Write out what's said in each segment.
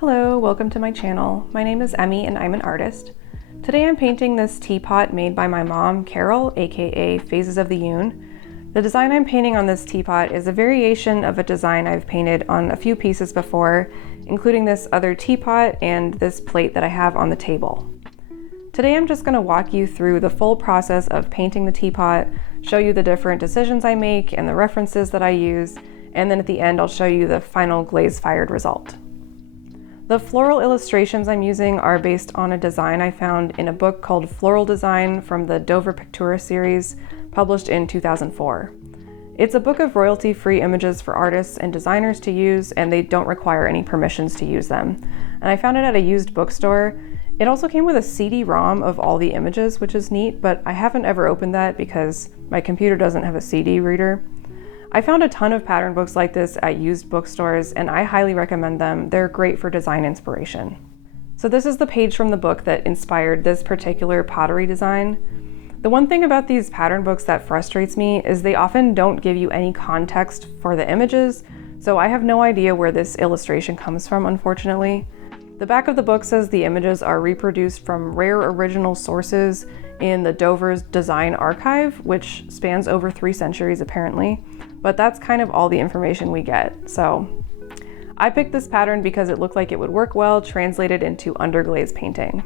Hello, welcome to my channel. My name is Emmy and I'm an artist. Today I'm painting this teapot made by my mom, Carol, aka Phases of the Yoon. The design I'm painting on this teapot is a variation of a design I've painted on a few pieces before, including this other teapot and this plate that I have on the table. Today I'm just going to walk you through the full process of painting the teapot, show you the different decisions I make and the references that I use, and then at the end I'll show you the final glaze-fired result. The floral illustrations I'm using are based on a design I found in a book called Floral Design from the Dover Pictura series, published in 2004. It's a book of royalty-free images for artists and designers to use, and they don't require any permissions to use them. And I found it at a used bookstore. It also came with a CD-ROM of all the images, which is neat, but I haven't ever opened that because my computer doesn't have a CD reader. I found a ton of pattern books like this at used bookstores, and I highly recommend them. They're great for design inspiration. So this is the page from the book that inspired this particular pottery design. The one thing about these pattern books that frustrates me is they often don't give you any context for the images, so I have no idea where this illustration comes from, unfortunately. The back of the book says the images are reproduced from rare original sources in the Dover's Design Archive, which spans over 3 centuries apparently, but that's kind of all the information we get. So I picked this pattern because it looked like it would work well translated into underglaze painting.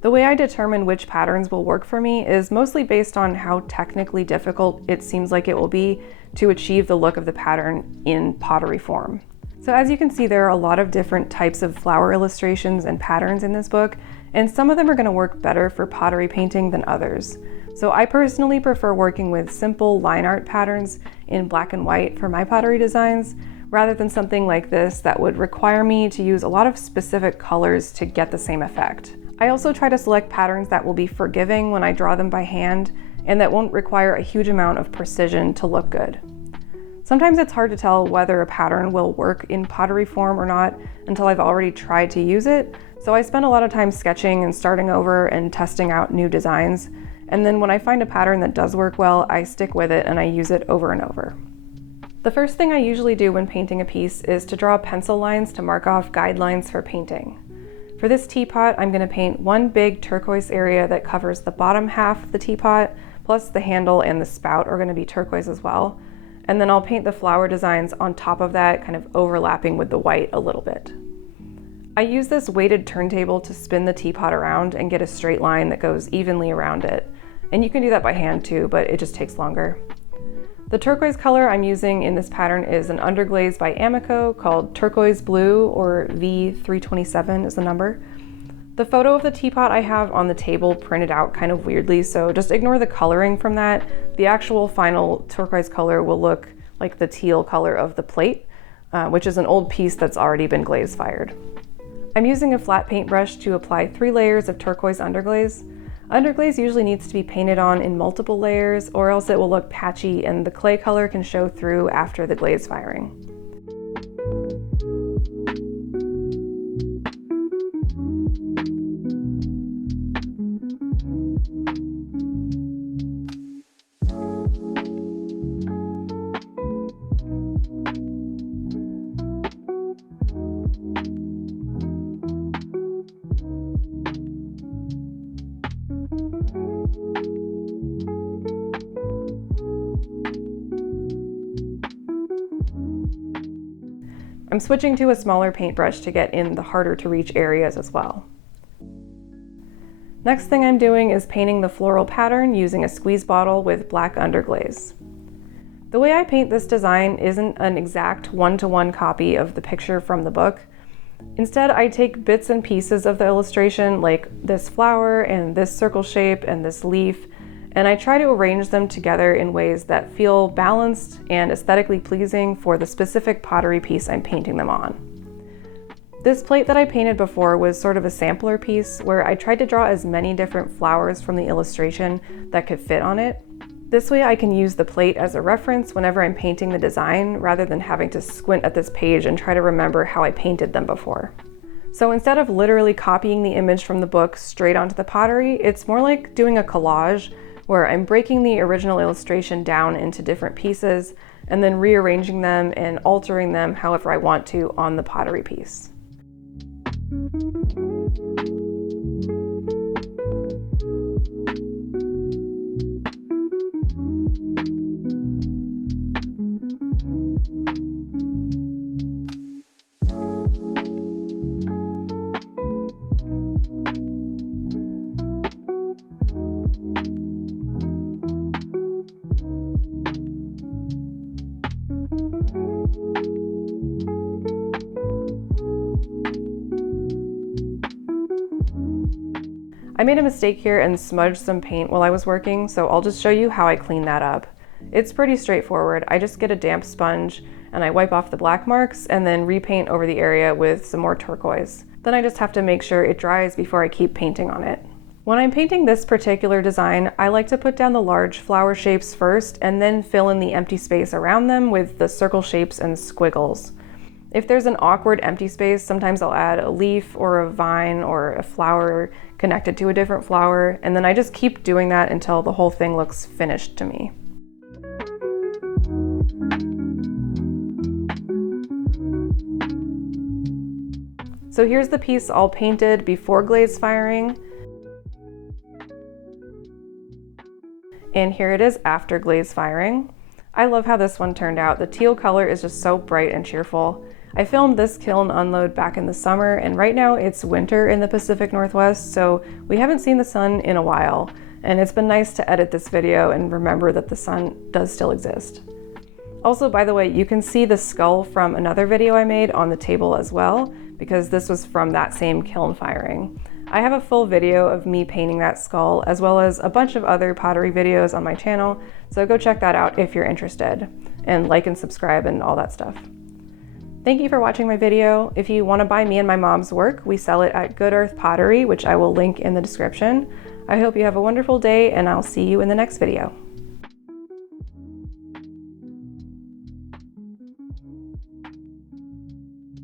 The way I determine which patterns will work for me is mostly based on how technically difficult it seems like it will be to achieve the look of the pattern in pottery form. So as you can see, there are a lot of different types of flower illustrations and patterns in this book, and some of them are going to work better for pottery painting than others. So I personally prefer working with simple line art patterns in black and white for my pottery designs, rather than something like this that would require me to use a lot of specific colors to get the same effect. I also try to select patterns that will be forgiving when I draw them by hand, and that won't require a huge amount of precision to look good. Sometimes it's hard to tell whether a pattern will work in pottery form or not until I've already tried to use it, so I spend a lot of time sketching and starting over and testing out new designs, and then when I find a pattern that does work well, I stick with it and I use it over and over. The first thing I usually do when painting a piece is to draw pencil lines to mark off guidelines for painting. For this teapot, I'm going to paint one big turquoise area that covers the bottom half of the teapot, plus the handle and the spout are going to be turquoise as well. And then I'll paint the flower designs on top of that, kind of overlapping with the white a little bit. I use this weighted turntable to spin the teapot around and get a straight line that goes evenly around it. And you can do that by hand too, but it just takes longer. The turquoise color I'm using in this pattern is an underglaze by Amaco called Turquoise Blue, or V327 is the number. The photo of the teapot I have on the table printed out kind of weirdly, so just ignore the coloring from that. The actual final turquoise color will look like the teal color of the plate, which is an old piece that's already been glaze fired. I'm using a flat paintbrush to apply 3 layers of turquoise underglaze. Underglaze usually needs to be painted on in multiple layers, or else it will look patchy and the clay color can show through after the glaze firing. I'm switching to a smaller paintbrush to get in the harder to reach areas as well. Next thing I'm doing is painting the floral pattern using a squeeze bottle with black underglaze. The way I paint this design isn't an exact one-to-one copy of the picture from the book. Instead, I take bits and pieces of the illustration, like this flower and this circle shape and this leaf, and I try to arrange them together in ways that feel balanced and aesthetically pleasing for the specific pottery piece I'm painting them on. This plate that I painted before was sort of a sampler piece where I tried to draw as many different flowers from the illustration that could fit on it. This way I can use the plate as a reference whenever I'm painting the design, rather than having to squint at this page and try to remember how I painted them before. So instead of literally copying the image from the book straight onto the pottery, it's more like doing a collage where I'm breaking the original illustration down into different pieces and then rearranging them and altering them however I want to on the pottery piece. I made a mistake here and smudged some paint while I was working, so I'll just show you how I clean that up. It's pretty straightforward. I just get a damp sponge and I wipe off the black marks and then repaint over the area with some more turquoise. Then I just have to make sure it dries before I keep painting on it. When I'm painting this particular design, I like to put down the large flower shapes first and then fill in the empty space around them with the circle shapes and squiggles. If there's an awkward empty space, sometimes I'll add a leaf or a vine or a flower connected to a different flower, and then I just keep doing that until the whole thing looks finished to me. So here's the piece all painted before glaze firing. And here it is after glaze firing. I love how this one turned out. The teal color is just so bright and cheerful. I filmed this kiln unload back in the summer, and right now it's winter in the Pacific Northwest, so we haven't seen the sun in a while. And it's been nice to edit this video and remember that the sun does still exist. Also, by the way, you can see the skull from another video I made on the table as well, because this was from that same kiln firing. I have a full video of me painting that skull, as well as a bunch of other pottery videos on my channel, so go check that out if you're interested, and like and subscribe and all that stuff. Thank you for watching my video. If you want to buy me and my mom's work, we sell it at Good Earth Pottery, which I will link in the description. I hope you have a wonderful day, and I'll see you in the next video.